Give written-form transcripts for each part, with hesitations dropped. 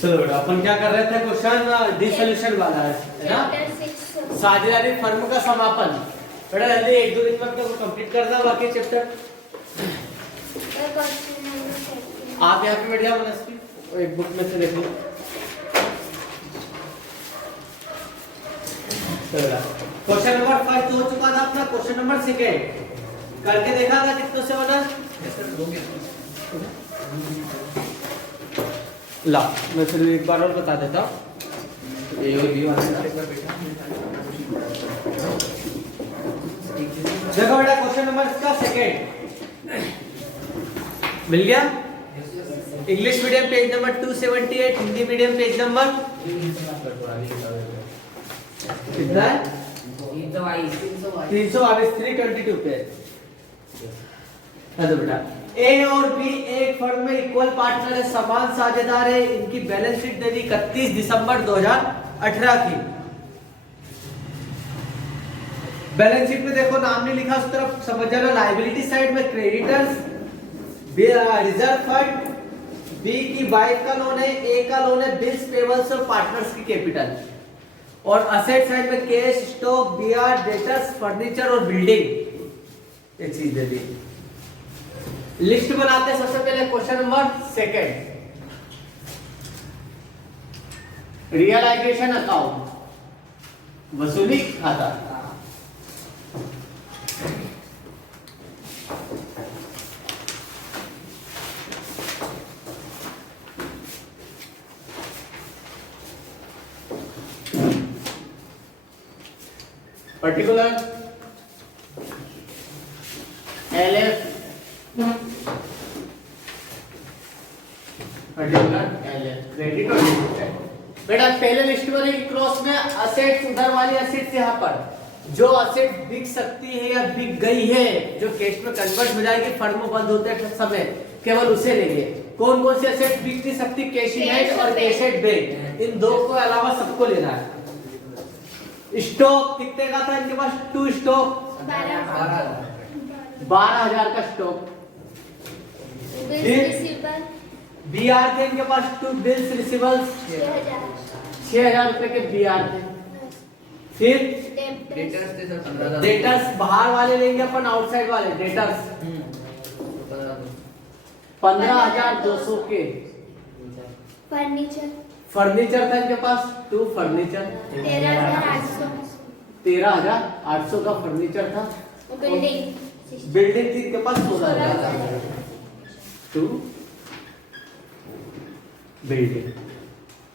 चलो बेटा अपन क्या कर रहे थे, क्वेश्चन डी सॉल्यूशन वाला है ना, साझेदारी फर्म का समापन। बेटा जल्दी 1-2 दिन में अपने को कंप्लीट करना बाकी चैप्टर। आप यहाँ पे बैठ जाओ मनस्वी, एक बुक में से देख लो। क्वेश्चन नंबर 1 हो चुका था अपना, क्वेश्चन नंबर 2 करके देखा था कितनों से बना। ला मैं फिर एक बार और बता देता हूँ। ए और बी वाला देखो बेटा, क्वेश्चन नंबर इसका 2 मिल गया। English medium page number 278, Hindi medium page number कितना है 322 322 पे। तो बेटा ए और बी एक फर्म में इक्वल पार्टनर है, समान साझेदार है। इनकी बैलेंस शीट दे दी 31 दिसंबर 2018 की। बैलेंस शीट में देखो नाम नहीं लिखा, उस तरफ समझ जाना। लायबिलिटी साइड में क्रेडिटर्स, रिजर्व फंड, बी की वाइफ का लोन है, ए का लोन है, बिल्स पेबल्स और पार्टनर्स की कैपिटल। और असेट साइड में cash, stock, BR, debtors, furniture और बिल्डिंग ये चीज दे दी। लिस्ट बनाते हैं सबसे पहले क्वेश्चन नंबर 2, रियलाइजेशन अकाउंट, वसूली खाता। पर्टिकुलर LF, क्रेडिट और डेबिट। बेटा पहले लिस्ट बनेगी क्रॉस में असेट्स, उधर वाली असेट्स यहाँ पर जो असेट बिक सकती है या बिक गई है, जो कैश में कन्वर्ट हो जाएगी, फर्म बंद होते समय केवल उसे लेंगे। कौन कौन सी असेट बिक नहीं सकती, कैश इन हैंड और कैश एट बैंक, इन दो को अलावा सबको लेना है। स्टॉक कितने का था इनके पास, 2 स्टॉक 12,000 का स्टॉक। बीआर थे इनके पास 2 बिल्स रिसीवेबल्स 6,000 रुपए के बीआर थे। फिर डेटर्स बाहर वाले लेंगे अपन, आउटसाइड वाले डेटर्स 15,200 के। फर्नीचर था इनके पास 2 फर्नीचर 13,800 का फर्नीचर था। बिल्डिंग थी इनके पास 16,000 2 बिल्डिंग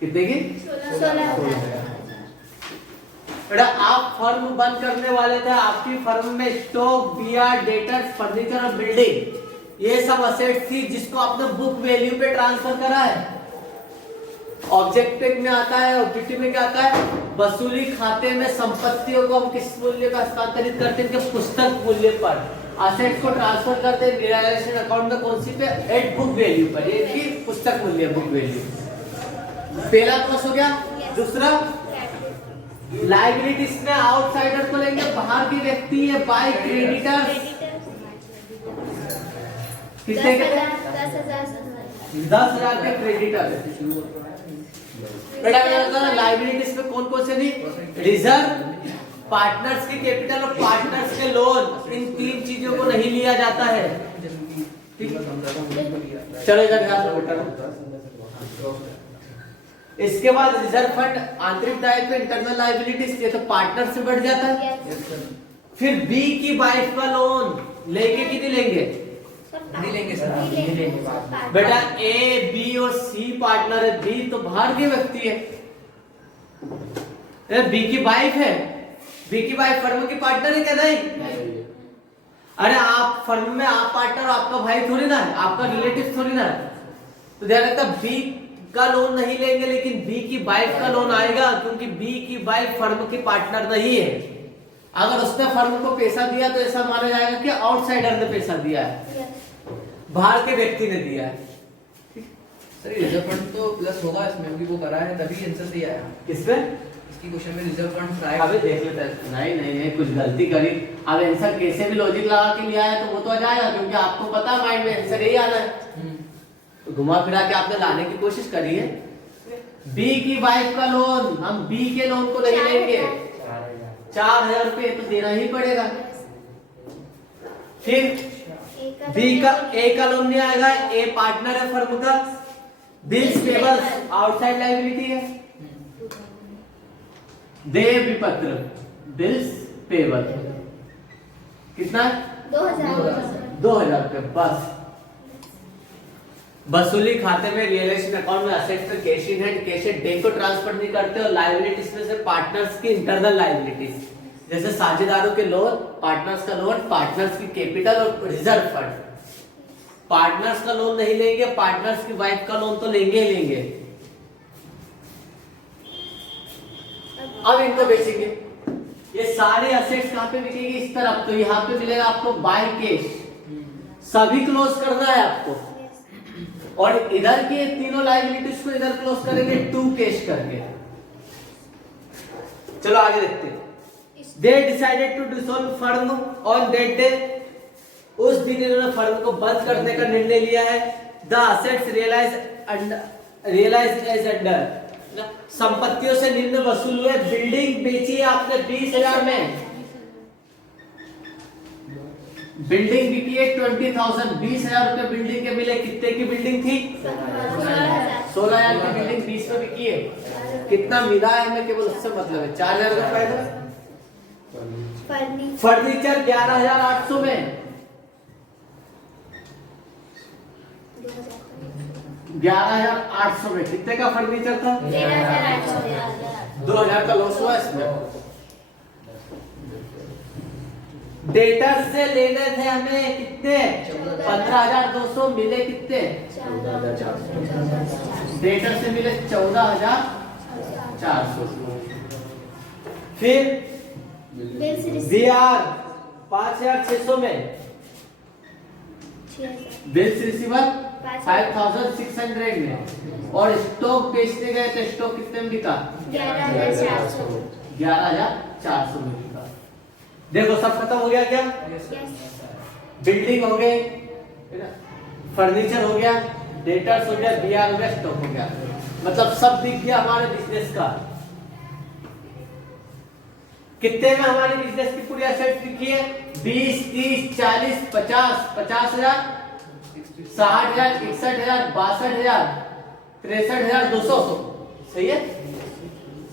कितने की 16,000। बेटा आप फर्म बंद करने वाले थे, आपकी फर्म में स्टॉक, बीआर, डेटर्स, फर्नीचर और बिल्डिंग ये सब असेट थी जिसको आपने बुक वैल्यू पे ट्रांसफर करा है। ऑब्जेक्टिव में आता है, ऑब्जेक्टिव में क्या आता है, वसूली खाते में संपत्तियों को हम किस मूल्य का हस्तांतरित करते हैं, पुस्तक मूल्य पर। असेट्स को ट्रांसफर करते हैं रियलाइजेशन अकाउंट में, कौन सी पे, एट बुक वैल्यू पर, ये की पुस्तक मूल्य, बुक वैल्यू। पहला क्रॉस हो गया। दूसरा लायबिलिटीज में आउटसाइडर को लेंगे, बाहर की व्यक्ति है, बाय क्रेडिटर्स कितने के 10,000 के क्रेडिटर। बेटा लायबिलिटीज में कौन कौन से थी, रिजर्व, पार्टनर्स की कैपिटल और पार्टनर्स के लोन, इन 3 चीजों को नहीं लिया जाता है। चलो इधर ध्यान दो बेटा। इसके बाद रिजर्व फंड, आंतरिक दायित्व, इंटरनल लायबिलिटीज, ये तो पार्टनर से बढ़ जाता है। फिर बी की वाइफ का लोन लेके कितने लेंगे, नहीं लेंगे सर। बेटा ए, बी और सी पार्टनर है, बी तो बाहर की व्यक्ति है, बी की वाइफ है, बी की वाइफ फर्म की पार्टनर है क्या, नहीं। अरे आप फर्म में आप पार्टनर, आपका भाई थोड़ी ना है, आपका रिलेटिव थोड़ी ना है। तो ध्यान रखना बी का लोन नहीं लेंगे, लेकिन बी की वाइफ का लोन आएगा, क्योंकि बी की वाइफ फर्म की पार्टनर नहीं है। अगर उसने फर्म को पैसा दिया तो ऐसा माना जाएगा कि आउटसाइडर ने पैसा दिया है, बाहर के व्यक्ति ने दिया है। सर रिजर्व फंड तो प्लस होगा इसमें भी, वो करा है तभी आंसर सही आया। किसमें, इसकी क्वेश्चन में रिजर्व फंड ट्राई। अबे देख लेता है, नहीं कुछ गलती करी। अब आंसर कैसे भी लॉजिक लगा के लिया है तो वो तो आ जाएगा, क्योंकि आपको पता माइंड में आंसर यही आना है। तो घुमा फिरा के आपने लाने की कोशिश करी है। बी की वाइफ का लोन, हम बी के लोन को नहीं लेंगे, 4,000 रुपये तो देना ही पड़ेगा। फिर बी का ए का लोन नहीं आएगा, ए पार्टनर है फर्म का। बिल्स पेबल्स आउटसाइड लायबिलिटी है, देय विपत्र बिल्स पेबल कितना 2,000 रुपये बस। वसूली खाते में रियलाइजेशन अकाउंट में असेट्स पे cash in hand cash day को ट्रांसफर नहीं करते, और लायबिलिटीज में से पार्टनर्स की इंटरनल लायबिलिटीज जैसे साझेदारों के लोन, पार्टनर्स का लोन, पार्टनर्स की कैपिटल और रिजर्व फंड। पार्टनर्स का लोन नहीं लेंगे, पार्टनर्स की वाइफ का लोन तो लेंगे ही लेंगे। अब इनको बेचेंगे, ये सारे असेट्स कहां पे बिकेंगे, इस तरफ। तो यहाँ पे मिलेगा आपको बाय कैश, सभी क्लोज करना है आपको, और इधर के तीनों लायबिलिटीज को इधर क्लोज करेंगे टू कैश करके। चलो आगे देखते हैं। They decided to dissolve firm on that day, उस दिन इन्होंने फर्म को बंद करने का निर्णय लिया है। The assets realized as under, संपत्तियों से निम्न वसूल हुए। बिल्डिंग बेची है आपने 20,000 में, बिल्डिंग बिकी है 20,000, 20,000 रुपए बिल्डिंग के मिले। कितने की बिल्डिंग थी, 16,000 की बिल्डिंग 20 में बिकी है। कितना मिला है हमें केवल उससे मतलब है, 4,000 का फायदा। फर्नीचर 11,800 में, 11,800 में कितने का फर्नीचर था, 2,000 का लॉस हुआ इसमें। डेटर से लेने थे हमें कितने, 15,200, मिले कितने, डेटर से मिले 14,400। फिर बीआर 5,600 में, बिल्स रिसीवर 5,600 में, और स्टॉक बेचने गए थे, स्टॉक कितने में बिका, 11,400 में बिका। देखो सब खत्म हो गया क्या, बिल्डिंग हो गई, फर्नीचर हो गया, डेटर्स हो गया, बीआर हो गया, स्टॉक हो गया, मतलब सब दिख गया हमारे बिजनेस का। कितने में हमारी बिजनेस की पूरी एसेट दिखी है, 20, 30, 40, 50, 50,000, 60,000, 61,000, 62,000, 63,200, सही है।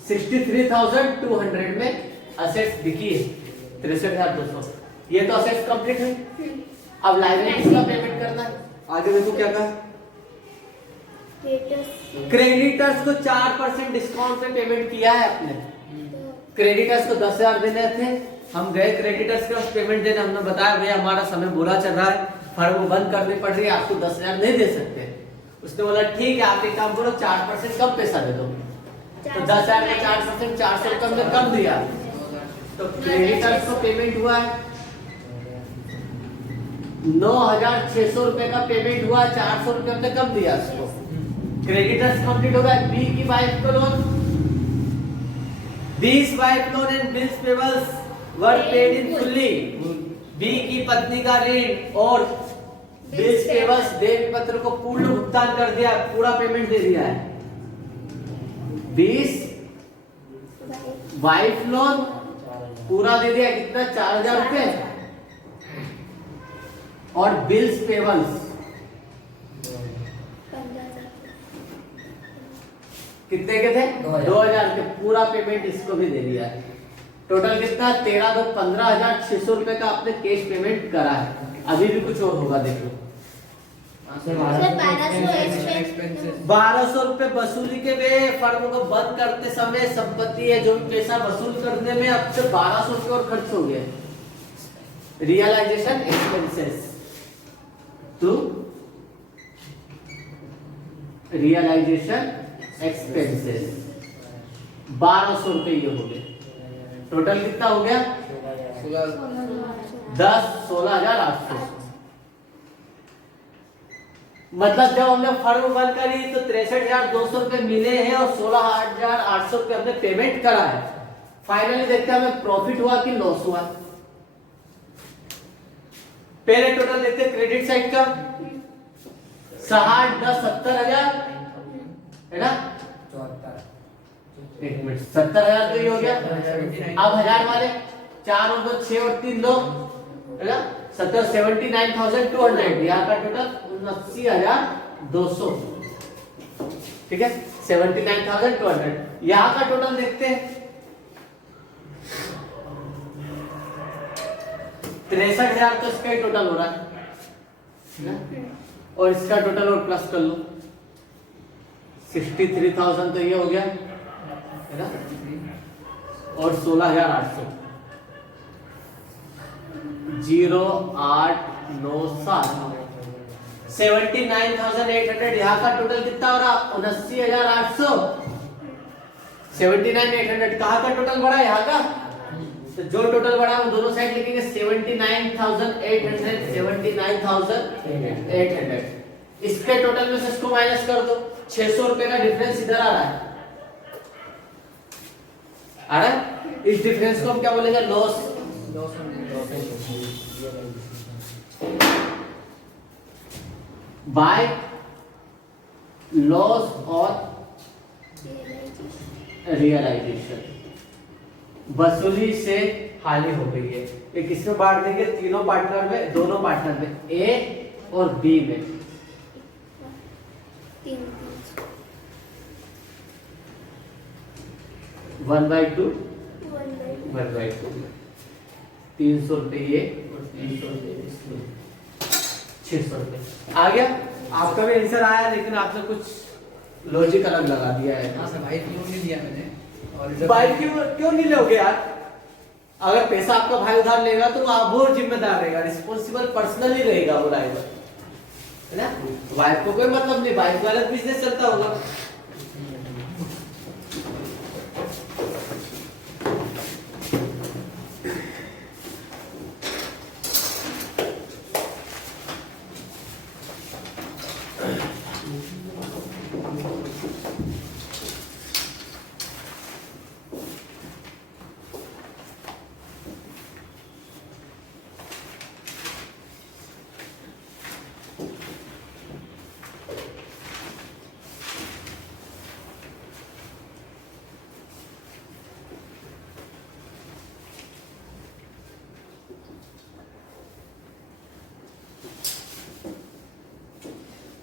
63,200 में असेट्स दिखी है, 63,200। ये तो असेट्स कंप्लीट है। अब लायबिलिटीज का पेमेंट करना है। आगे देखो क्या कहा, क्रेडिटर्स को 4% डिस्काउंट पे पेमेंट किया है आपने। क्रेडिटर्स को 10,000 देने थे, हम गए क्रेडिटर्स के पास पेमेंट देने, हमने बताया भैया हमारा समय बुरा चल रहा है, फर्म बंद करनी पड़ रही है, आपको 10,000 नहीं दे सकते। उसने बोला ठीक है, आप एक काम करो 4% कम पैसा दे दो। तो 10,000 में 4%, 400 रुपये हमने कम दिया, तो क्रेडिटर्स को पेमेंट हुआ है 9,600 रुपए का पेमेंट हुआ, 400 रुपये हमने कम दिया उसको। क्रेडिटर्स कंप्लीट हो गया। बी की वाइफ को loan, These wife loan and bills payables were paid in fully. B की पत्नी का ऋण और बिल्स पेबल्स देय विपत्र को पूर्ण भुगतान कर दिया, पूरा पेमेंट दे दिया है। 20 वाइफ लोन पूरा दे दिया, कितना, 4,000 रुपए, और बिल्स पेबल्स कितने के थे, 2,000 के, पूरा पेमेंट इसको भी दे दिया है। टोटल कितना, 15,600 रुपए का आपने कैश पेमेंट करा है। अभी भी कुछ और होगा, देखो 1,200 रुपए वसूली के वे फर्म को बंद करते समय संपत्ति है जो पैसा वसूल करने में अब से 1,200 रुपए और खर्च हो गए। Realization expenses to realization expenses 1,200 रुपए ये हो गए। टोटल कितना हो गया, 16,800। मतलब जब हमने फर्म बंद करी तो 63,200 रुपए मिले हैं और 16,800 रुपए हमने पेमेंट करा है। फाइनली देखते हैं हमें प्रॉफिट हुआ कि लॉस हुआ। पहले टोटल देखते हैं क्रेडिट साइड का, 60, 10, 70,000 है ना, एक मिनट, 70,000 तो ये हो गया। अब 1000 वाले 4 और 2 6 और 3 2 है ना, 79,200। यहाँ का टोटल 79,200। ठीक है, 79,200। यहाँ का टोटल देखते हैं, 63,000 तो इसका ही टोटल हो रहा है ना? और इसका टोटल और प्लस कर लो, 63,000 तो ये हो गया है ना, और 16,800, 0897, 79,800। यहाँ का टोटल कितना हो रहा, 79,800। 79,800 कहाँ का टोटल बढ़ा, यहाँ का। तो जो टोटल बढ़ा वो दोनों साइड लिखेंगे, 79,800, 79,800। इसके टोटल में से इसको माइनस कर दो, 600 रुपए का डिफरेंस इधर आ रहा है, आ रहा है। इस डिफरेंस को हम क्या बोलेंगे, लॉस। बाय लॉस और रियलाइजेशन, वसूली से हानि हो गई है। ये किसमें बांट देंगे, तीनों पार्टनर में, दोनों पार्टनर में, ए और बी में। 1/2 1/2, 300 रुपये ये और 300 रुपये, 600 रुपये आ गया। आपका भी आंसर आया, लेकिन आपने कुछ लॉजिक अलग लगा दिया है। हाँ सर, भाई क्यों नहीं दिया मैंने, और भाई क्यों नहीं लोगे यार? अगर पैसा आपका भाई उधार लेगा तो आप वो जिम्मेदार रहेगा, रिस्पॉन्सिबल पर्सनली रहेगा वो ड्राइवर, है ना। वाइफ को कोई मतलब नहीं, वाइफ का अलग बिजनेस चलता होगा।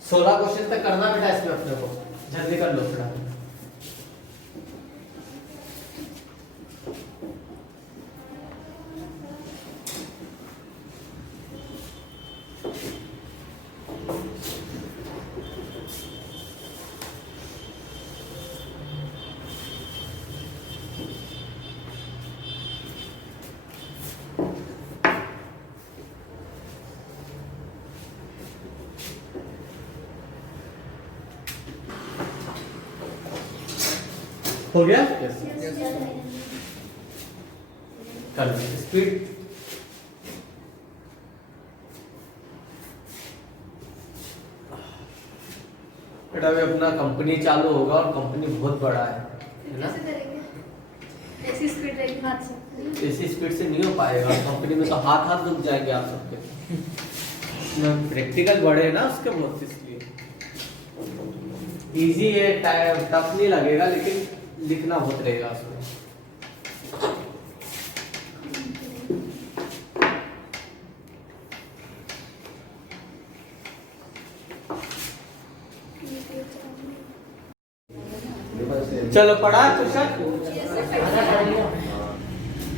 सोलह क्वेश्चन तक करना बेटा इसमें अपने को, जल्दी कर लो थोड़ा। हो गया, कर स्पीड। बेटा अभी अपना कंपनी चालू होगा और कंपनी बहुत बड़ा है ना। ऐसी स्पीड रहेगी, हाथ से ऐसी स्पीड से नहीं हो पाएगा कंपनी में, तो हाथ हाथ रुक जाएंगे आप सबके। प्रैक्टिकल बड़े है ना उसके बहुत, इसलिए इजी है, टफ नहीं लगेगा, लेकिन लिखना बहुत रहेगा उसमें। चलो पढ़ा क्वेश्चन,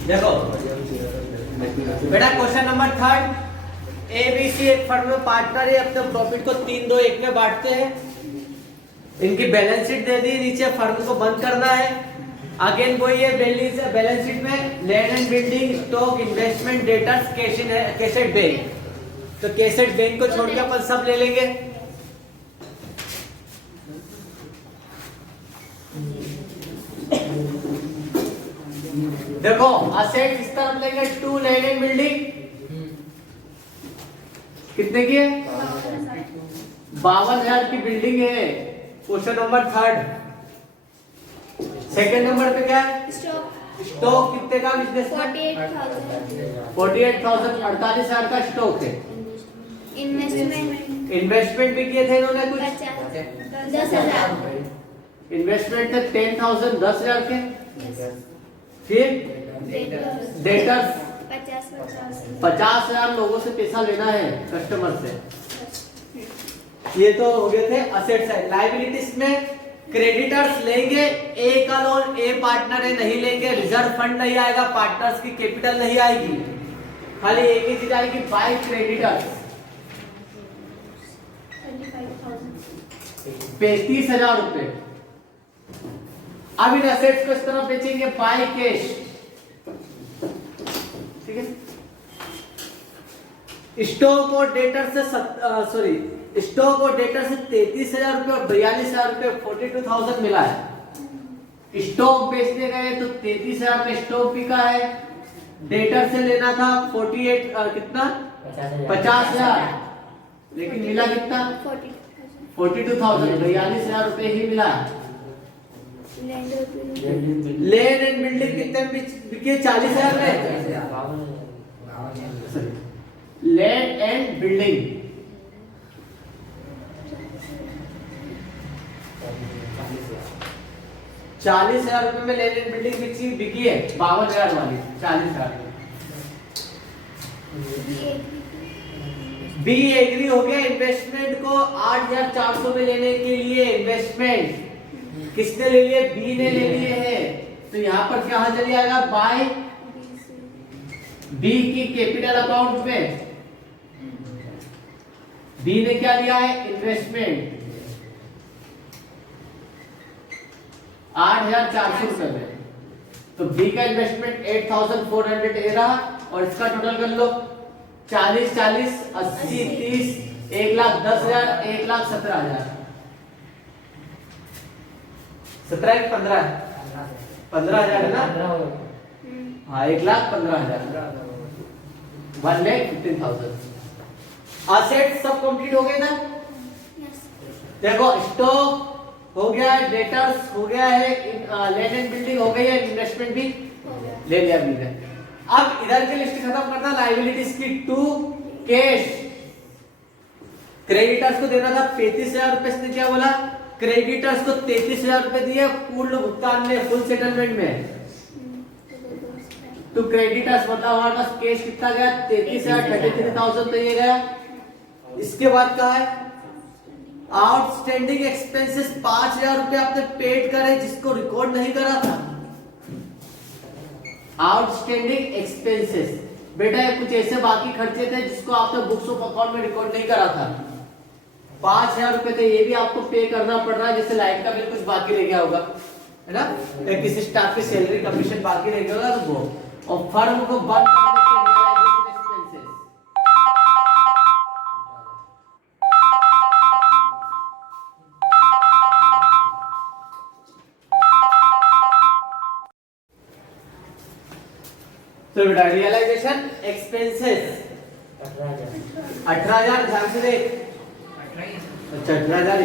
देखो बेटा क्वेश्चन नंबर 3। ABC एक फर्म में पार्टनर है, अपने प्रॉफिट को 3-2-1 में बांटते हैं। इनकी बैलेंस शीट दे दी, नीचे फर्म को बंद करना है। अगेन वही है, बैलेंस शीट में land and building, stock, investment, debtors, cassette bank. तो कैसेट बैंक को छोड़ के अपन सब ले लेंगे। देखो असेट इस तरफ लेंगे, 2 लैंड एंड बिल्डिंग कितने की है, 52,000 की बिल्डिंग है। Question number 3। सेकंड नंबर पे क्या है, स्टॉक कितने का बिजनेस, 48,000, 48,000 का स्टॉक है। इन्वेस्टमेंट इन्वेस्टमेंट भी किए थे इन्होंने कुछ, 10,000, इन्वेस्टमेंट थे 10,000 10,000 के। Yes. फिर Debtors. डेटर्स 50 50,000 लोगों से पैसा लेना है कस्टमर से। ये तो हो गए थे असेट साइड। लायबिलिटीज में क्रेडिटर्स लेंगे, ए का लोन ए पार्टनर है नहीं लेंगे, रिजर्व फंड नहीं आएगा, पार्टनर्स की कैपिटल नहीं आएगी, खाली एक ही चीज आएगी बाय क्रेडिटर्स 35,000 रुपए। अब इन असेट्स को इस तरह बेचेंगे बाय कैश, ठीक है। स्टॉक और डेटर से स्टॉक और डेटर से 33,000 रुपए और 42,000 रुपए 42,000 मिला है। स्टॉक बेचने गए तो 33,000 का स्टॉक बिका है, डेटर से लेना था 48 कितना 50,000, लेकिन मिला कितना 42,000 42,000 रुपए ही मिला। लैंड एंड बिल्डिंग कितने बिके 40,000 में। लैंड एंड बिल्डिंग 40,000 रुपए में लैंड एंड बिल्डिंग बिकी है 52,000 वाली 40,000 बी एग्री हो गया। इन्वेस्टमेंट को 8,400 में लेने के लिए इन्वेस्टमेंट किसने ले लिए, बी ने ले लिए हैं, तो यहाँ पर क्या चल जाएगा बाय बी की कैपिटल अकाउंट में। बी ने क्या लिया है इन्वेस्टमेंट 8,400 रुपए में, तो बी का इन्वेस्टमेंट 8,400 ए रहा और इसका टोटल कर लो 40 40 80 30 1,10,000 1,17,000 17 15,000 है ना। हाँ 1,15,000 1,15,000 असेट सब कंप्लीट हो गए ना। देखो स्टॉक हो गया है, डेटर्स हो गया है, लैंड एंड बिल्डिंग हो गई है, इन्वेस्टमेंट भी ले लिया भी है। अब इधर की लिस्ट खत्म करना, लायबिलिटीज की टू कैश। क्रेडिटर्स को देना था 35,000 रुपए, इसने क्या बोला क्रेडिटर्स को 33,000 रुपए दिए पूर्ण भुगतान में फुल सेटलमेंट में। तो क्रेडिटर्स मतलब हमारे पास कैश कितना गया 33,000 33,000 तो ये गया। इसके बाद क्या है आउटस्टैंडिंग एक्सपेंसेस 5,000 रुपए आपने पेड करे जिसको रिकॉर्ड नहीं करा था। आउटस्टैंडिंग एक्सपेंसेस बेटा ये कुछ ऐसे बाकी खर्चे थे जिसको आपने बुक्स ऑफ अकाउंट में रिकॉर्ड नहीं करा था। 5,000 रुपए थे, ये भी आपको पे करना पड़ रहा है। जैसे लाइट का बिल कुछ बाकी रह गया होगा है ना, या किसी स्टाफ की सैलरी कमीशन बाकी रह गया होगा तो वो, और फर्म को बंद करने के रियलाइजेशन एक्सपेंसेस तो बेटा रियलाइजेशन एक्सपेंसेस 18,000 ध्यान से देख। अच्छा 18,000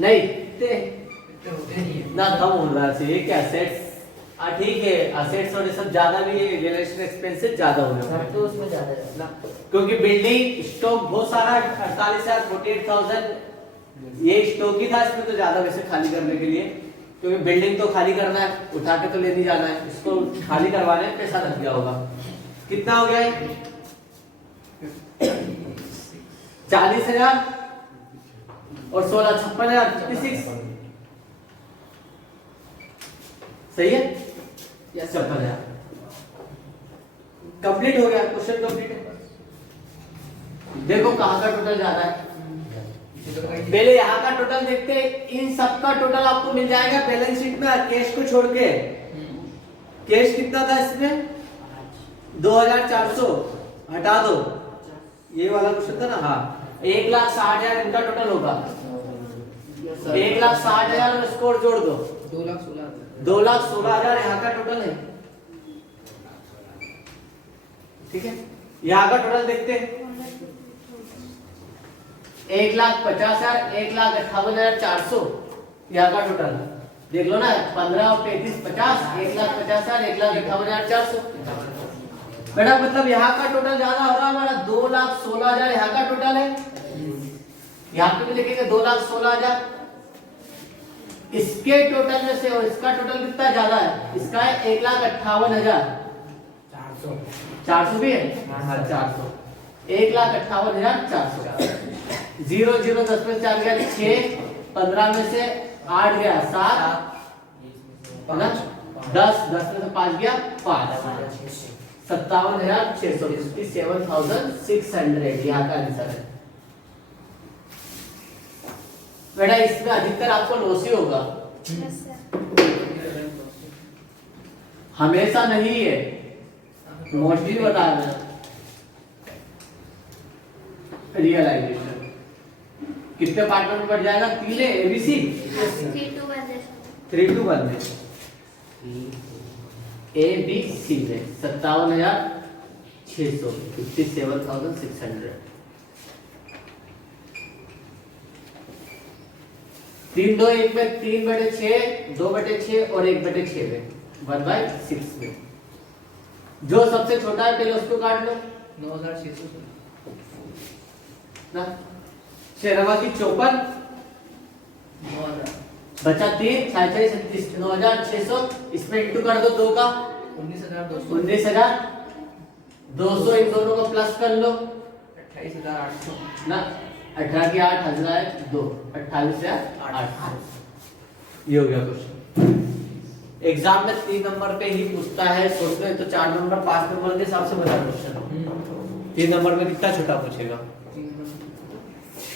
नहीं ना कम हो रहा है ये क्या असेट्स ठीक है, असेट्स और ये सब ज्यादा भी है, रियलाइजेशन एक्सपेंसेस ज्यादा हो रहा है तो उसमें ज्यादा है ना, क्योंकि बिल्डिंग स्टॉक बहुत सारा 48,000 48,000 ये स्टॉक ही था, इसमें तो ज्यादा वैसे खाली करने के लिए, क्योंकि बिल्डिंग तो खाली करना है, उठा के तो ले नहीं जाना है, इसको खाली करवाने में पैसा लग गया होगा। कितना हो गया है 40,000 और 16 56,000 56 सही है। 56,000 कंप्लीट हो गया, क्वेश्चन कंप्लीट है। देखो कहाँ का टोटल ज्यादा है, पहले यहाँ का टोटल देखते हैं। इन सब का टोटल आपको मिल जाएगा बैलेंस शीट में कैश को छोड़ के। कैश कितना था इसमें 2,400 हटा दो, ये वाला क्वेश्चन था ना। हाँ 1,60,000 इनका टोटल होगा, 1,60,000 में स्कोर जोड़ दो 2,16,000 यहाँ का टोटल है। ठीक है, यहाँ का टोटल देखते हैं 1,50,000 1,58,400 यहाँ का टोटल देख लो ना, 15 और 33 50 1,50,000 1,58,400 बेटा, मतलब यहाँ का टोटल ज्यादा हो रहा है हमारा 2,16,000 यहाँ का टोटल है। यहाँ पे भी लिखेंगे 2,16,000। इसके टोटल में से और इसका टोटल कितना ज्यादा है, इसका है 1,58,000। 400 भी है, हाँ 400, 1,58,400। 0 0 10 में 4 गया 6, 15 में से 8 गया 7, 10 10 में से 5 गया 5, 57,600, 57,600 यहाँ का आंसर है बेटा। इसमें अधिकतर आपको लॉस ही होगा, यस सर। हमेशा नहीं है, मोस्टली बताया मैंने। रियलाइजेशन कितने पार्ट में बढ़ जाएगा, 3 है एबीसी, 3 to 1 3 to 1 में एबीसी में 57,600, 57,600। 3 2 1 में 3/6, 2/6 और 1/6 में 1/6 में। जो सबसे छोटा है पहले उसको काट लो 9,600 ना। शेरवा की 54 9,000 बचा 3, 6 6 36, 9,600। इसमें इंटू कर दो 2 का 19,200 19,200। इन दोनों को प्लस कर लो 28,800 ना। 18 की 8 हजार 2, 28,800। ये हो गया क्वेश्चन। एग्जाम में 3 नंबर पे ही पूछता है, सोच लो तो 4 नंबर 5 नंबर के हिसाब से बता क्वेश्चन। 3 नंबर में कितना छोटा पूछेगा,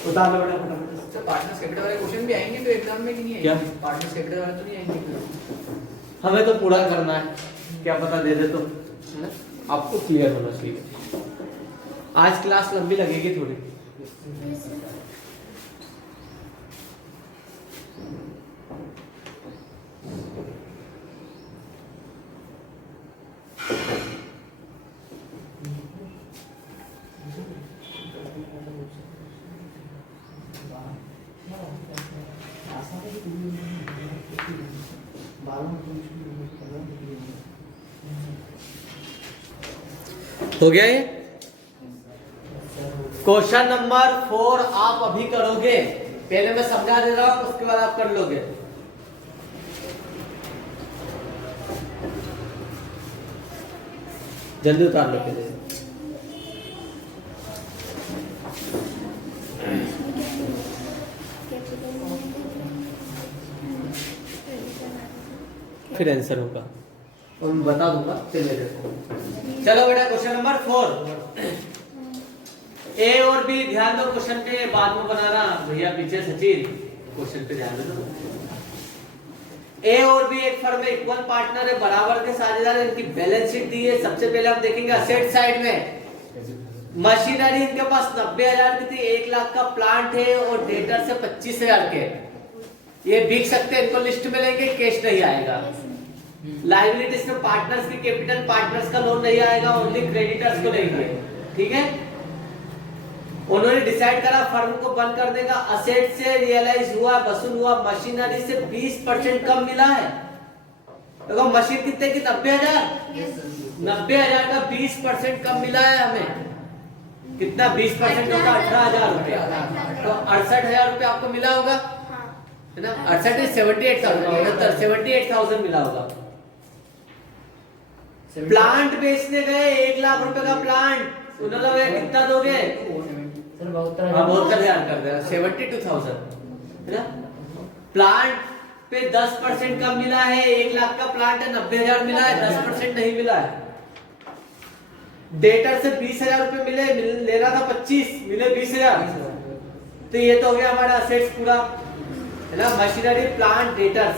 उतार लो बेटा फटाफट। सर पार्टनर सेक्रेटरी वाले क्वेश्चन भी आएंगे तो एग्जाम में कि नहीं आएंगे? क्या? पार्टनर सेक्रेटरी वाले तो नहीं आएंगे? हमें तो पूरा करना है, क्या पता दे दे तो, आपको क्लियर होना चाहिए। आज क्लास लंबी लगेगी थोड़ी। हो गया ये क्वेश्चन नंबर 4 आप अभी करोगे, पहले मैं समझा दे रहा हूं उसके बाद आप कर लोगे। जल्दी उतार लो पहले। फिर आंसर होगा और मैं बता दूंगा, चलिए देखो। चलो बेटा क्वेश्चन नंबर 4, ए और बी। ध्यान दो क्वेश्चन पे, बाद में बनाना भैया पीछे सचिन, क्वेश्चन पे ध्यान दो। ए और बी एक फर्म में इक्वल पार्टनर है, बराबर के साझेदार है, इनकी बैलेंस शीट दी है। सबसे पहले हम देखेंगे असेट साइड में। मशीनरी इनके पास 90,000 की थी, 1 लाख का प्लांट है और डेटर से 25,000 के। ये बिक सकते हैं, इनको लिस्ट में लेंगे, कैश नहीं आएगा। लायबिलिटीज में पार्टनर्स की कैपिटल, पार्टनर्स का लोन नहीं आएगा, ओनली क्रेडिटर्स को लेंगे। ठीक है, उन्होंने डिसाइड करा फर्म को बंद करने का। असेट से रियलाइज हुआ, वसूल हुआ, मशीनरी से 20% कम मिला है। देखो मशीन कितने की, 90,000, 90,000 का 20% कम मिला है हमें। कितना 20% होगा, 18,000 रुपया। तो 68,000 रुपया आपको मिला होगा, है ना। 68 78,000 मिला होगा। प्लांट बेचने गए, 1 लाख रुपए का प्लांट, उन्होंने कितना दोगे, बहुत ध्यान कर देना, 72,000, है ना। प्लांट पे 10% कम मिला है, 1 लाख का प्लांट है, 90,000 मिला है, 10% नहीं मिला है। डेटर से 20,000 रुपए मिले, लेना था 25, मिले 20,000। तो ये तो हो गया हमारा असेट्स पूरा, है ना। Machinery, plant, debtors.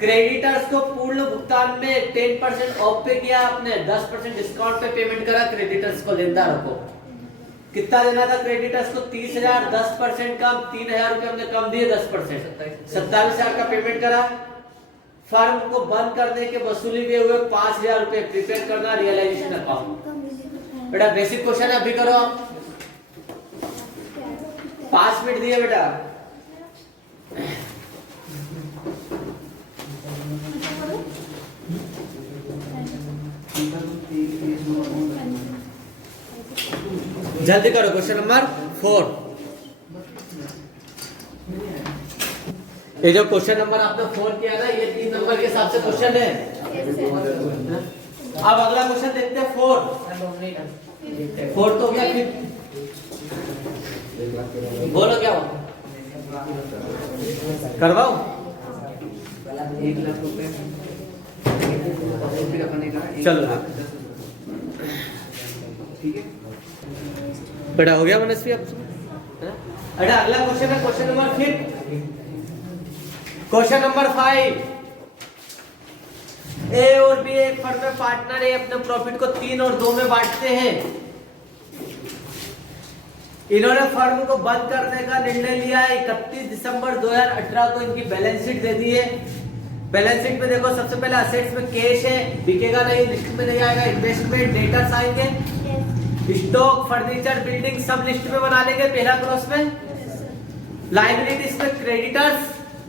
क्रेडिटर्स को पूर्ण भुगतान में 10% ऑफ पे किया आपने, 10% डिस्काउंट पे पेमेंट करा क्रेडिटर्स को, लेनदारों को। कितना देना था क्रेडिटर्स को, 30,000, 10% कम, 3,000 रुपए हमने कम दिए, 10%, 27,000 का पेमेंट करा। फर्म को बंद करने के वसूली दिए हुए 5,000 रुपए प्रिपेयर करना, रियलाइजेशन अकाउंट। बेटा बेसिक क्वेश्चन है, अभी करो आप। 5 मिनट दिए बेटा। जल्दी करो क्वेश्चन नंबर 4। ये जो क्वेश्चन नंबर आपने 4 किया ना, ये 3 नंबर के हिसाब से क्वेश्चन है। अब अगला क्वेश्चन देखते हैं 4 तो क्या, फिर बोलो क्या हुआ, करवाओ। 1,00,000 रुपए फिर अपन ने कहा चलो। ठीक है, बड़ा हो गया मनस्वी अब, है ना? अरे अगला क्वेश्चन है क्वेश्चन नंबर 5। क्वेश्चन नंबर 5, ए और बी एक फर्म में पार्टनर है, अपने प्रॉफिट को 3 और 2 में बांटते हैं। इन्होंने फर्म को बंद करने का निर्णय लिया है। 31 दिसंबर 2018 को इनकी बैलेंस शीट दे दी है। बैलेंस शीट में देखो, सबसे पहले असेट्स में कैश है, बिकेगा नहीं, लिस्ट में नहीं आएगा। इन्वेस्टमेंट डेटर्स आएंगे, स्टॉक, फर्नीचर, बिल्डिंग सब लिस्ट में बना लेंगे पहला क्रॉस में। लायबिलिटीज में क्रेडिटर्स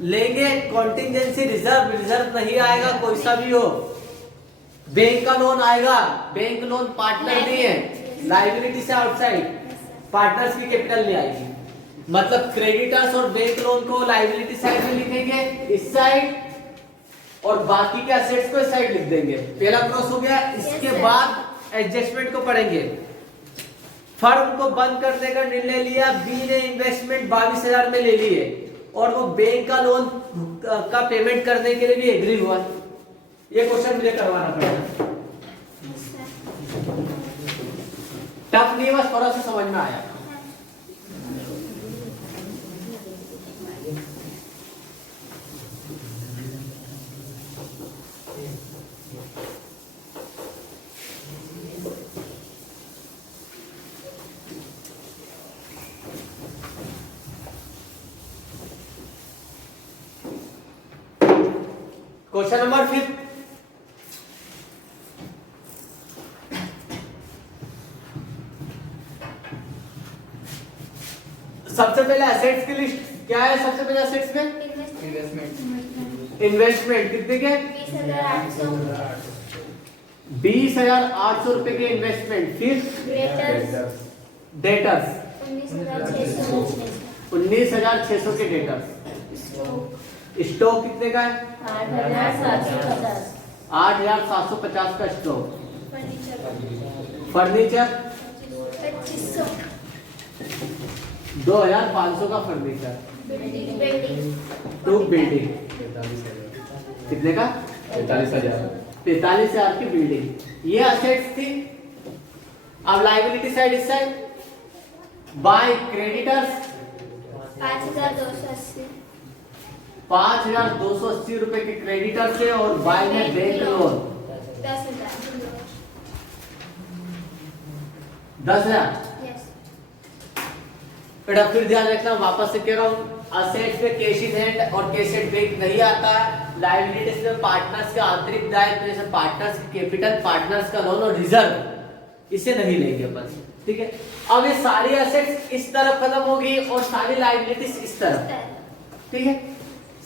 लेंगे, कॉन्टिंजेंसी रिजर्व नहीं आएगा कोई सा भी हो। बैंक का लोन आएगा, बैंक लोन पार्टनर नहीं है, लायबिलिटी से आउटसाइड, पार्टनर्स की कैपिटल नहीं आएगी। मतलब क्रेडिटर्स और बैंक लोन को लायबिलिटी साइड में लिखेंगे इस साइड, और बाकी के असेट्स को इस साइड लिख देंगे। पहला क्रॉस हो गया। इसके बाद एडजस्टमेंट को पढ़ेंगे। फर्म को बंद करने का निर्णय लिया, बी ने इन्वेस्टमेंट 22,000 में ले लिए और वो बैंक का लोन का पेमेंट करने के लिए भी एग्री हुआ। ये क्वेश्चन मुझे करवाना पड़ेगा, टफ नहीं, बस थोड़ा सा समझ में आया। क्वेश्चन नंबर 5, सबसे पहले असेट्स की लिस्ट क्या है? सबसे पहले असेट्स में इन्वेस्टमेंट कितने के? 20,800 रुपए के इन्वेस्टमेंट। फिर डेटर्स 19,600 के डेटर्स। स्टॉक कितने का है? 8,750 का स्टॉक। फर्नीचर 2,500 का फर्नीचर। टू बिल्डिंग कितने का? 43,000 की बिल्डिंग। ये असेट्स थी। अब लायबिलिटी साइड इस साइड, बाय क्रेडिटर्स 5,280 रुपए के क्रेडिटर से, और बाय में बैंक लोन 10,000। बेटा फिर ध्यान रखना, वापस से कह रहा हूँ, असेट्स में कैश इन हैंड और कैश एट बैंक नहीं आता है। लायबिलिटीज में पार्टनर्स के आंतरिक दायित्व जैसे पार्टनर्स की कैपिटल, पार्टनर्स का लोन और रिजर्व, इसे नहीं लेंगे अपन। ठीक है, अब ये सारी असेट्स इस तरफ खत्म होगी और सारी लायबिलिटीज इस तरफ। ठीक है,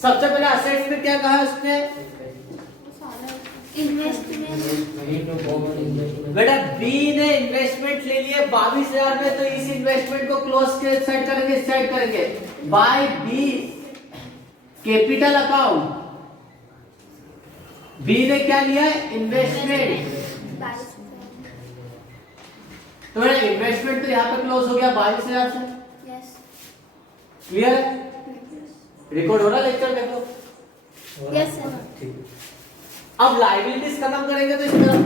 सबसे पहले असेट्स में क्या कहा उसने? बेटा बी ने इन्वेस्टमेंट ले लिए 22,000 में, तो इस इन्वेस्टमेंट को क्लोज के साइड करेंगे, इस साइड करेंगे। By B capital account, B ने क्या लिया है? इन्वेस्टमेंट। तो बेटा इन्वेस्टमेंट तो यहाँ पे क्लोज हो गया 22,000 से। क्लियर है? रिकॉर्ड हो रहा लेक्चर देखो। Yes sir. ठीक। अब लायबिलिटीज खत्म करेंगे तो इस तरह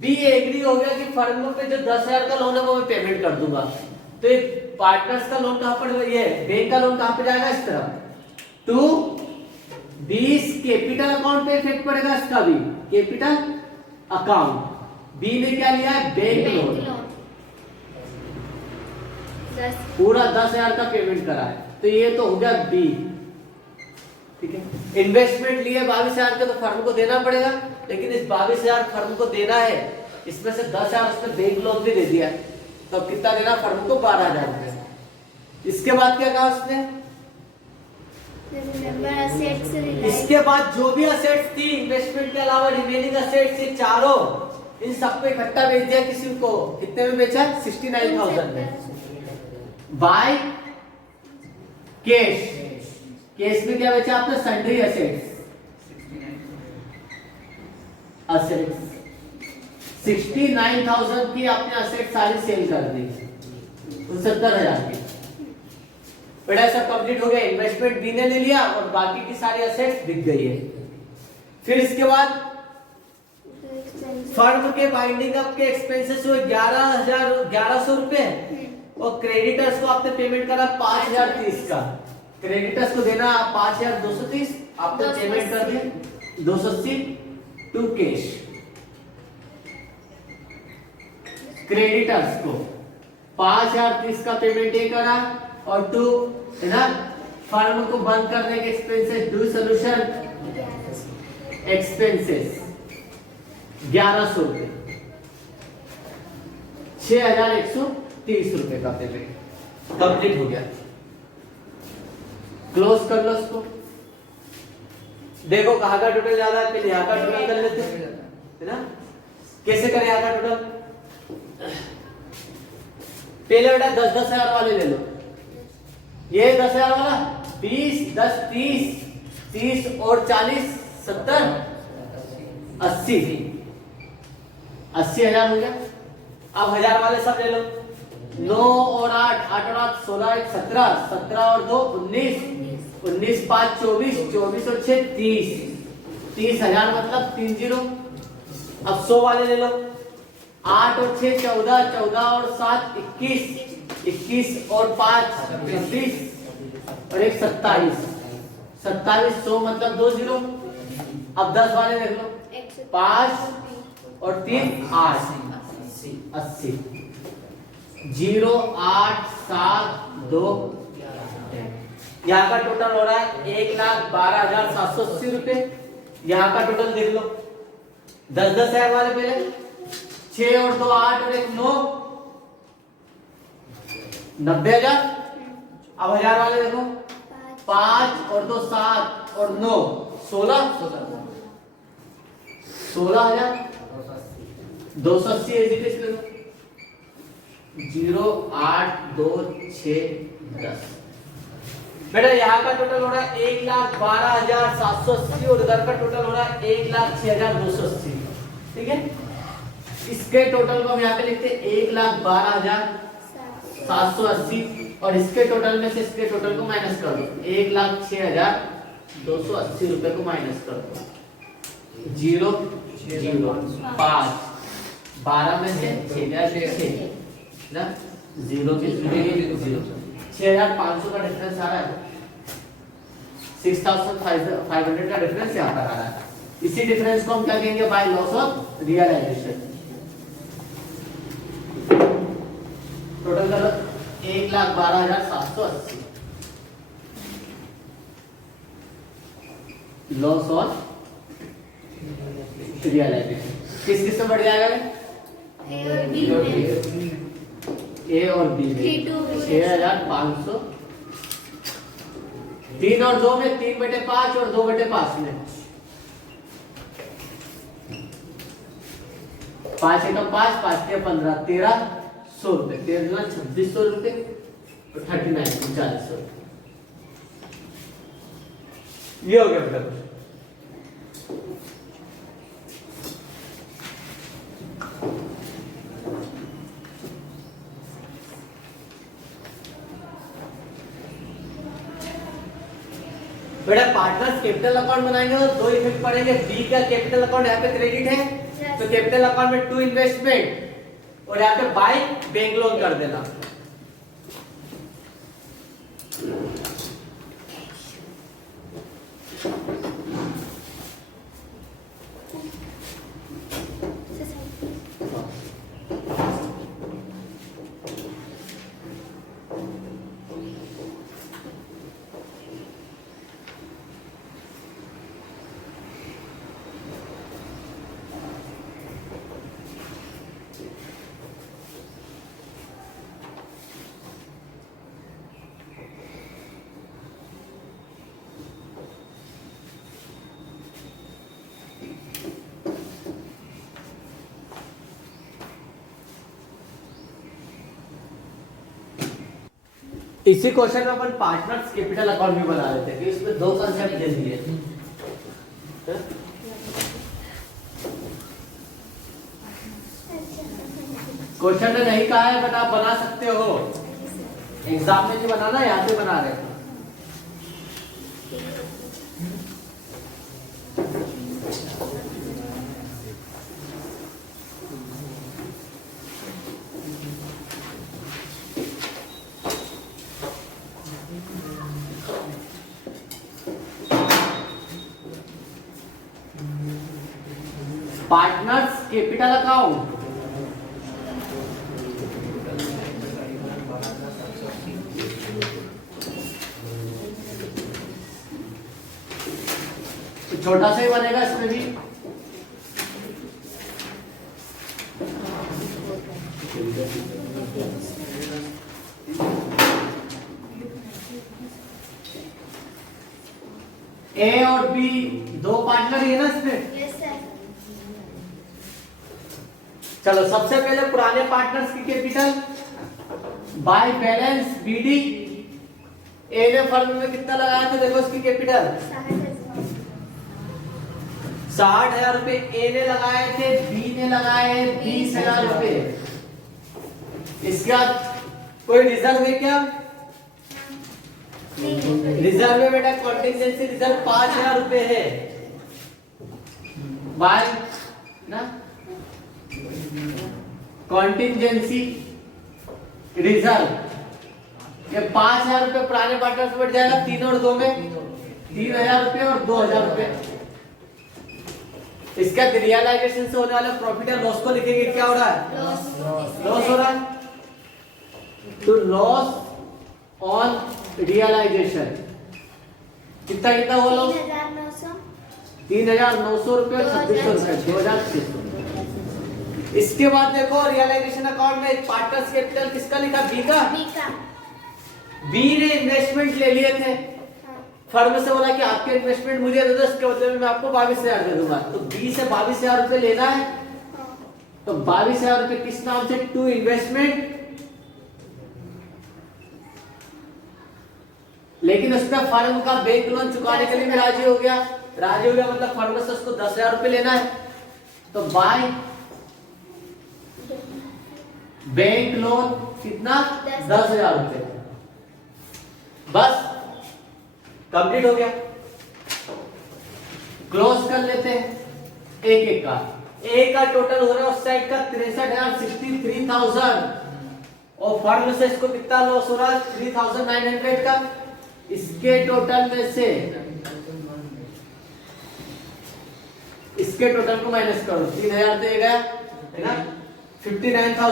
बी एग्री हो गया कि फर्म पे जो 10,000 का लोन है वो मैं पेमेंट कर दूंगा। तो ये पार्टनर्स का लोन कहां पर, ये बैंक का लोन कहां पे जाएगा? इस तरफ। टू बी कैपिटल अकाउंट पे इफेक्ट पड़ेगा इसका भी, कैपिटल अकाउंट। बी ने क्या लिया है? बैंक लोन, पूरा 10,000 का पेमेंट करा है। तो ये तो हो गया बी। ठीक है, इन्वेस्टमेंट लिए 22,000 का, तो फर्म को देना पड़ेगा, लेकिन इस 22,000 फर्म को देना है, इसमें से 10,000 उसने बैंक लोन भी दे दिया, तो कितना देना फर्म को? 12,000 रुपए। इसके बाद क्या कहा उसने? इसके बाद जो भी असेट्स थी इन्वेस्टमेंट के अलावा, रिमेनिंग असेट्स थी चारों, इन सबको इकट्ठा बेच दिया किसी को। कितने में बेचा? 69,000 में। बाय कैश केस में क्या बचा आपने? Sundry assets. 69,000 की आपने असेट सारी सेल कर दी, 69,000 की। बेटा सब कंप्लीट हो गया, इन्वेस्टमेंट बी ने ले लिया और बाकी की सारी असेट्स बिक गई है। फिर इसके बाद फर्म के बाइंडिंग अप के एक्सपेंसेस हुए 11,100 रुपए और क्रेडिटर्स को आपने पेमेंट करा 5,030 का। क्रेडिटर्स को देना 5,230, आपने पेमेंट कर दिया 280 टू कैश। क्रेडिटर्स को 5,030 का पेमेंट ये करा और टू है ना फर्म को बंद करने के एक्सपेंसेस, डू सोल्यूशन एक्सपेंसेस 1100 रुपए, 6,130 रुपए का पेमेंट कंप्लीट हो गया। क्लोज कर लो इसको। देखो कहाँ का टोटल ज्यादा है, पहले यहाँ का टोटल कर लेते हैं, है ना। कैसे करें यहाँ का टोटल? पहले बेटा 10,000 वाले ले लो। ये 10,000 वाला 20, 10, 30 और 40, 70, 80,000 हो गया। अब 1,000 वाले सब ले लो। 9 और 8, 8 और 8, 16, 1, 17, 17 और 2, 19, 19, 5, 24, 24 और 6, 30, 30,000 मतलब 30। अब 100 वाले ले लो। 8 और 6, 14, 14 और 7, 21, 21 और 5, 26 और 1, 27, 27, 100 मतलब 20। अब 10 वाले देख लो। 5 और 3, 8, 80, 0, 8, 7, 2। यहाँ का टोटल हो रहा है 1,12,780 रुपए। यहाँ का टोटल देख लो। 10,000 वाले पहले 6 और 2, 8 और 1, 9, 90,000। अब 1,000 वाले देखो 5 और 2, 7 और 9, 16,000। 280 एजिटेस ले लो। 0, 8, 2, 6, 10। बेटा यहाँ का टोटल हो रहा है 1,12,780 और उधर का टोटल हो रहा है 1,06,280। ठीक है, इसके टोटल को हम यहाँ पे लिखते हैं 1,12,780 और इसके टोटल में से इसके टोटल को माइनस कर दो। 1,06,280 रुपए को माइनस कर दो। 0, 0, 5, 12 में से 6,000 ना 0 के 0, 6,500 का डिफरेंस आ रहा है। 6,500 का डिफरेंस यहाँ पर आ रहा है। इसी डिफरेंस को हम क्या कहेंगे? By loss of realization. Total करो 1,12,780 लॉस ऑफ रियलाइजेशन। किस किस में बढ़ जाएगा? ए और बी में 6,500। 3 और 2 में 3/5 और 2/5 में 5 एकम 5, 5 के 15, 1,300 रुपए। 2,600 रुपए और 39, 400। ये हो गया बेटा। बेटा पार्टनर्स कैपिटल अकाउंट बनाएंगे तो दो इफेक्ट पड़ेंगे। बी का कैपिटल अकाउंट यहाँ पे क्रेडिट है तो कैपिटल अकाउंट में टू इन्वेस्टमेंट और यहाँ पे बाय बैंक लोन कर देना। इसी क्वेश्चन में अपन पार्टनर्स कैपिटल अकाउंट भी बना लेते हैं कि इसमें दो कंसेप्ट दे दिए। क्वेश्चन ने नहीं कहा है बट आप बना सकते हो, एग्जाम में नहीं बनाना, यहाँ पे बना रहे हैं। पार्टनर्स कैपिटल अकाउंट, तो छोटा सा ही बनेगा इसमें भी। ए और बी दो पार्टनर ही है ना इसमें। Yes sir. चलो सबसे पहले पुराने पार्टनर्स की कैपिटल बाय बैलेंस बीडी। ए ने फर्म में कितना लगाया था, देखो इसकी कैपिटल 60,000 रुपए ए ने लगाए थे, बी ने लगाए 20,000 रुपए। इसके बाद कोई रिजर्व है क्या? रिजर्व में बेटा कॉन्टिजेंसी रिजर्व 5,000 रुपए है। बाय ना कॉन्टिजेंसी रिजर्व, ये 5,000 रुपए पुराने पार्टनर से बढ़ जाएगा, 3 और 2 में 3,000 रुपए और 2,000 रुपए। इसका रियलाइजेशन से होने वाला प्रॉफिट और लॉस को लिखेंगे, क्या हो रहा है? लॉस हो रहा है, तो लॉस ऑन रियलाइजेशन कितना कितना हुआ लॉस? 3,900 रुपए और 2600 रुपए, 2,600। इसके बाद देखो रियलाइजेशन अकाउंट में पार्टनर्स कैपिटल किसका लिखा? बी का। बी ने इन्वेस्टमेंट ले लिए थे, फर्म से बोला कि आपके इन्वेस्टमेंट मुझे दे दो, इसके बदले में मैं आपको 22,000 दे दूंगा। तो बी से 22,000 रुपए लेना है, तो 22,000 रुपए किस नाम से? To investment. लेकिन उसमें फर्म का बैंक लोन चुकाने के लिए भी राजी हो गया। राजी हो गया मतलब फर्म से उसको 10,000 रुपए लेना है, तो बाय बैंक लोन कितना? 10,000 रुपए। बस कंप्लीट हो गया। क्लोज कर लेते हैं एक एक का। ए का टोटल हो रहा है उस साइड का 63,000, 63,000, और फर्म से इसको कितना लॉस हो रहा है? 3,900 का। इसके टोटल में से इसके टोटल को माइनस करो, 3,000 देगा है ना, 59,100,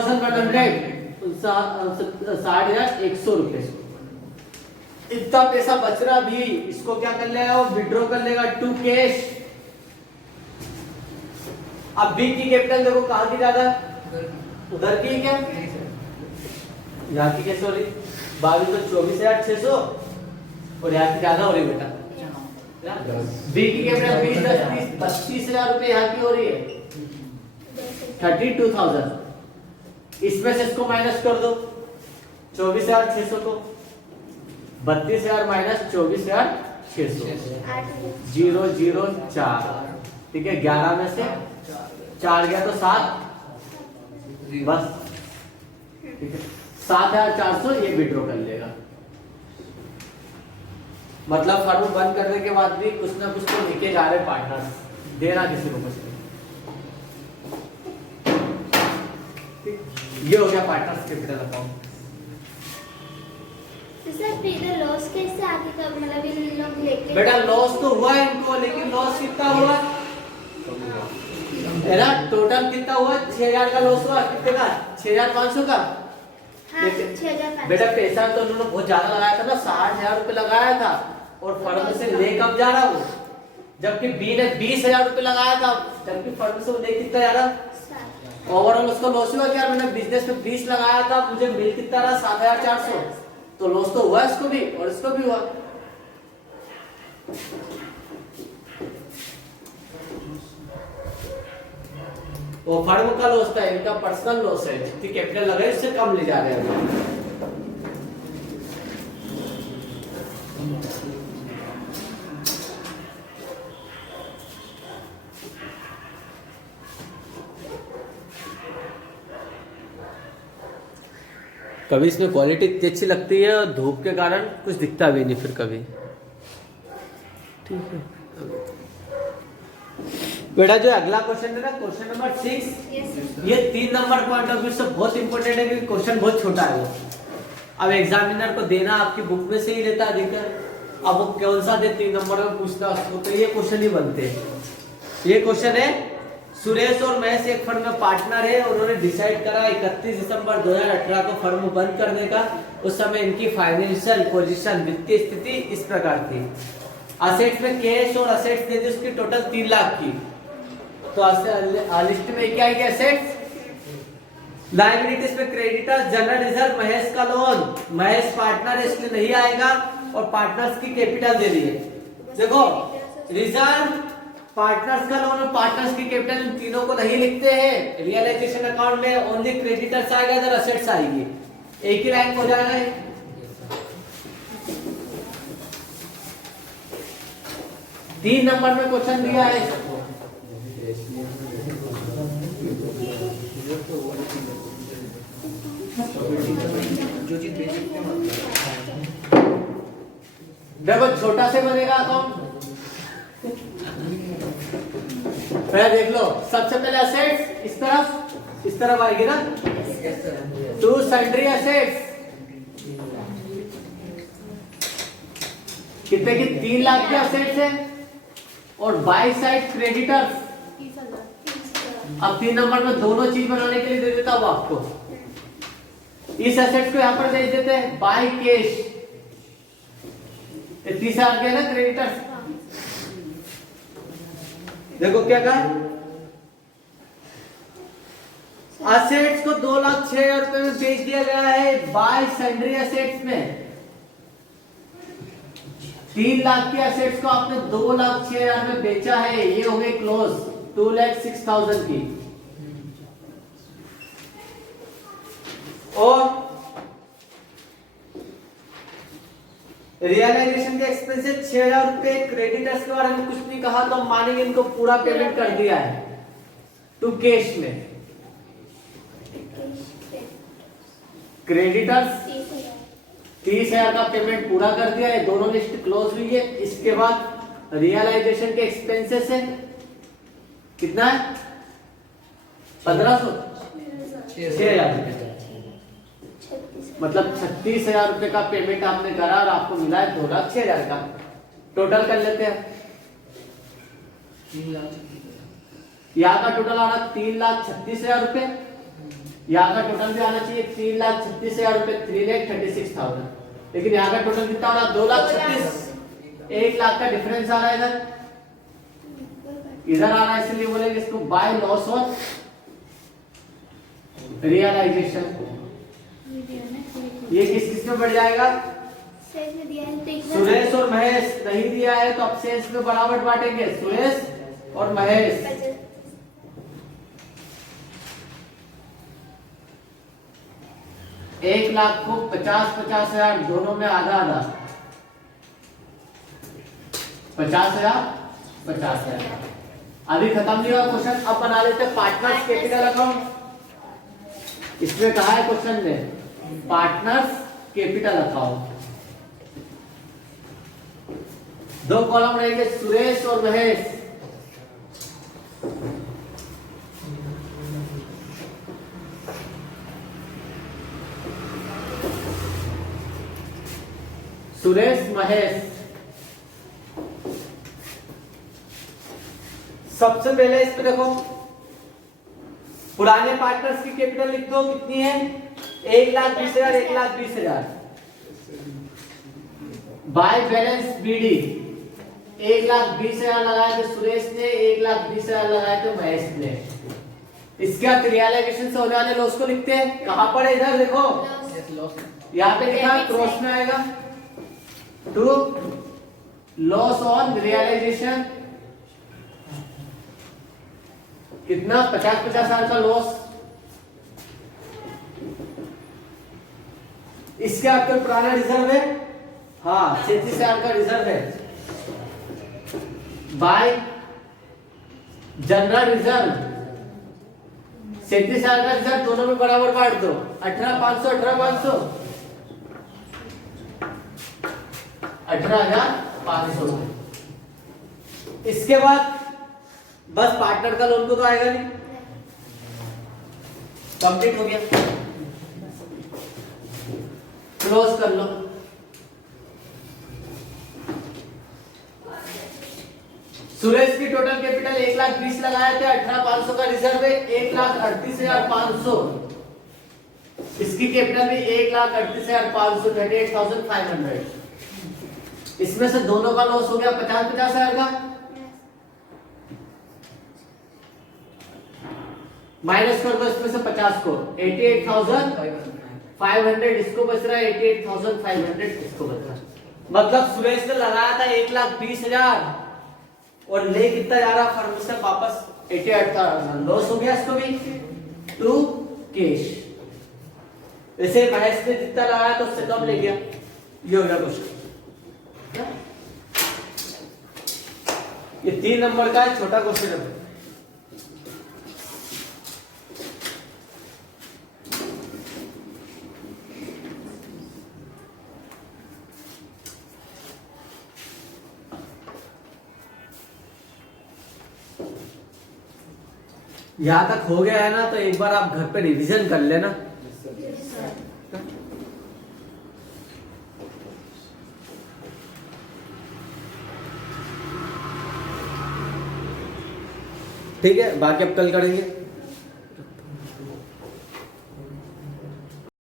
60,100 रुपए। इतना पैसा बच रहा भी, इसको क्या कर लेगा? वो विड्रॉ कर लेगा टू कैश। अब बी की कैपिटल देखो कहां की ज्यादा? उधर की क्या? यहाँ की कैसे हो रही? 22,24,600 और यहाँ की ज्यादा हो रही बेटा। बी की कैपिटल 32,000 रुपए यहाँ की हो रही है 32,000। इसमें से इसको माइनस कर दो, 24,600 को 32,000 माइनस 24,600, 004। ठीक है, 11 में से 4 गया तो 7, बस ठीक है, 7,400 ये विड्रॉ कर लेगा। मतलब फर्म बंद करने के बाद भी कुछ ना कुछ तो लिखे जा रहे पार्टनर्स, देना किसी को कुछ नहीं। ये हो गया partners capital account. Sir loss कैसे आगे का, मतलब इन लोग लेके? बेटा लॉस तो हुआ इनको, लेकिन लॉस कितना हुआ है ना? टोटल कितना हुआ? 6,000 का लॉस हुआ। कितने का? 6,500 का। हाँ, 6,500। बेटा पैसा तो उन्होंने बहुत ज्यादा लगाया था ना, 60,000 रुपए लगाया था, और फर्म से ले कब जा रहा वो? जबकि बी ने 20,000 रुपए लगाया था, जबकि फर्म से वो ले कितना जा रहा? ओवरऑल उसको लॉस हुआ क्या? मैंने बिजनेस में 20 लगाया था, मुझे मिल कितना रहा? 7,400। तो लॉस तो हुआ इसको भी और इसको भी हुआ। वो फर्म का लॉस था, इनका पर्सनल लॉस है, जितनी कैपिटल लगे इससे कम ले जा रहे हैं। कभी इसमें क्वालिटी इतनी अच्छी लगती है और धूप के कारण कुछ दिखता भी नहीं फिर कभी। ठीक है बेटा, जो अगला क्वेश्चन है ना, क्वेश्चन नंबर 6, ये 3 नंबर पॉइंट ऑफ व्यू से बहुत इंपॉर्टेंट है क्योंकि क्वेश्चन बहुत छोटा है वो। अब एग्जामिनर को देना आपकी बुक में से ही लेता अधिकार, अब वो कौन सा दे 3 नंबर में पूछता उसको, तो ये क्वेश्चन ही बनते हैं। ये क्वेश्चन है, सुरेश और महेश एक फर्म में पार्टनर है, उन्होंने डिसाइड करा 31 दिसंबर 2018 को फर्म बंद करने का। उस समय इनकी फाइनेंशियल पोजीशन, वित्तीय स्थिति इस प्रकार थी। असेट्स में कैश और असेट्स दे दी उसकी टोटल 3 लाख की। तो लिस्ट में क्या है असेट्स, लायबिलिटीज में क्रेडिटर्स, जनरल रिजर्व, महेश का लोन, महेश पार्टनर है इसलिए नहीं आएगा, और पार्टनर्स की कैपिटल दे दी है। देखो रिजर्व, पार्टनर्स का लोन और पार्टनर्स की कैपिटल, इन तीनों को नहीं लिखते हैं रियलाइजेशन अकाउंट में, ओनली क्रेडिटर्स आएगा, इधर असेट्स आएगी, एक ही लाइन हो जाएगा ये। तीन नंबर में क्वेश्चन दिया है सबको। जो चीज बेच सकते हैं देखो छोटा से बनेगा अकाउंट, पहले देख लो, सबसे पहले असेट्स इस तरफ आएगी ना, टू सन्ड्री असेट्स कितने की 3 लाख के असेट्स है, और बाई साइड क्रेडिटर्स। अब 3 नंबर में दोनों चीज बनाने के लिए दे देता हूं आपको, इस एसेट्स को यहां पर भेज देते हैं बाय कैश, तीसरा आ गया ना क्रेडिटर्स। देखो क्या कहा, असेट्स को 2,06,000 रुपए में बेच दिया गया है बाय सन्ड्री असेट्स में। 3 लाख के असेट्स को आपने 2,06,000 में बेचा है, ये हो गई क्लोज 2,06,000 की। और रियलाइजेशन के एक्सपेंसेस 6,000 रुपए, क्रेडिटर्स के बारे में कुछ नहीं कहा तो हम मानेंगे इनको पूरा पेमेंट कर दिया है टू कैश में। क्रेडिटर्स 30,000 का पेमेंट पूरा कर दिया है, दोनों लिस्ट क्लोज हुई है। इसके बाद रियलाइजेशन के एक्सपेंसेस है कितना है 1,500 6,000 रुपए, मतलब 36,000 रुपए का पेमेंट आपने करा और आपको मिला है 2,06,000 का। टोटल कर लेते हैं, 3 लाख यहाँ का टोटल आ रहा 3,36,000 रुपए, यहाँ का टोटल भी आना चाहिए 3,36,000 रुपए, 3,36,000, लेकिन यहाँ का टोटल कितना हो रहा 2,36,000, 1 लाख का डिफरेंस आ रहा है इधर आ रहा है, इसलिए बोलेंगे इसको बाय लॉस ऑन रियलाइजेशन। ये किस किस में बढ़ जाएगा, सुरेश और महेश, नहीं दिया है तो अब शेष में बराबर बांटेंगे सुरेश और महेश। 1 लाख को 50,000 दोनों में आधा आधा, 50,000 अभी खत्म नहीं हुआ क्वेश्चन। अब बना लेते हैं पार्टनर्स कैपिटल अकाउंट। इसमें कहा है क्वेश्चन में पार्टनर्स कैपिटल अकाउंट, 2 कॉलम रहेंगे सुरेश और महेश। सुरेश महेश, सबसे पहले इस पे देखो पुराने पार्टनर्स की कैपिटल लिख दो, कितनी है 1,20,000 1,20,000। बाय बैलेंस बीडी 1,20,000 लगाया तो सुरेश ने, 1,20,000 लगाया तो महेश ने। इसके बाद रियलाइजेशन से होने वाले लॉस को लिखते हैं, कहां पर है इधर देखो, यहाँ पे लिखा क्रॉस में आएगा टू लॉस ऑन रियलाइजेशन, कितना 50,000 का लॉस। इसके आपके पुराना रिजर्व है हाँ 37,000 का रिजर्व है बाय जनरल रिजर्व। 37,000 का रिजर्व दोनों में बराबर बांट दो, 18,500 18,500 18,500। इसके बाद बस पार्टनर का लोन को तो आएगा नहीं, कंप्लीट हो गया, क्लोज कर लो। सुरेश की टोटल कैपिटल 1,20,000 लगाए थे, 18,500 का रिजर्व है, 1,38,500। इसकी कैपिटल भी 1,38,500, 38,500। इसमें से दोनों का लॉस हो गया 50,000 का, माइनस कर दो इसमें से 50 को, 88,500 इसको बच रहा है, 88,500 इसको बच रहा है। मतलब सुरेश ने लगाया था 1,20,000 और ले कितना जा रहा फर्म से वापस 88,000, लॉस हो गया इसको भी टू कैश। वैसे महेश ने जितना लगाया तो उससे कम ले गया, ये हो गया क्वेश्चन। ये 3 नंबर का है, छोटा क्वेश्चन है। यहां तक हो गया है ना, तो एक बार आप घर पे रिवीजन कर लेना। ठीक है, बाकी अब कल करेंगे।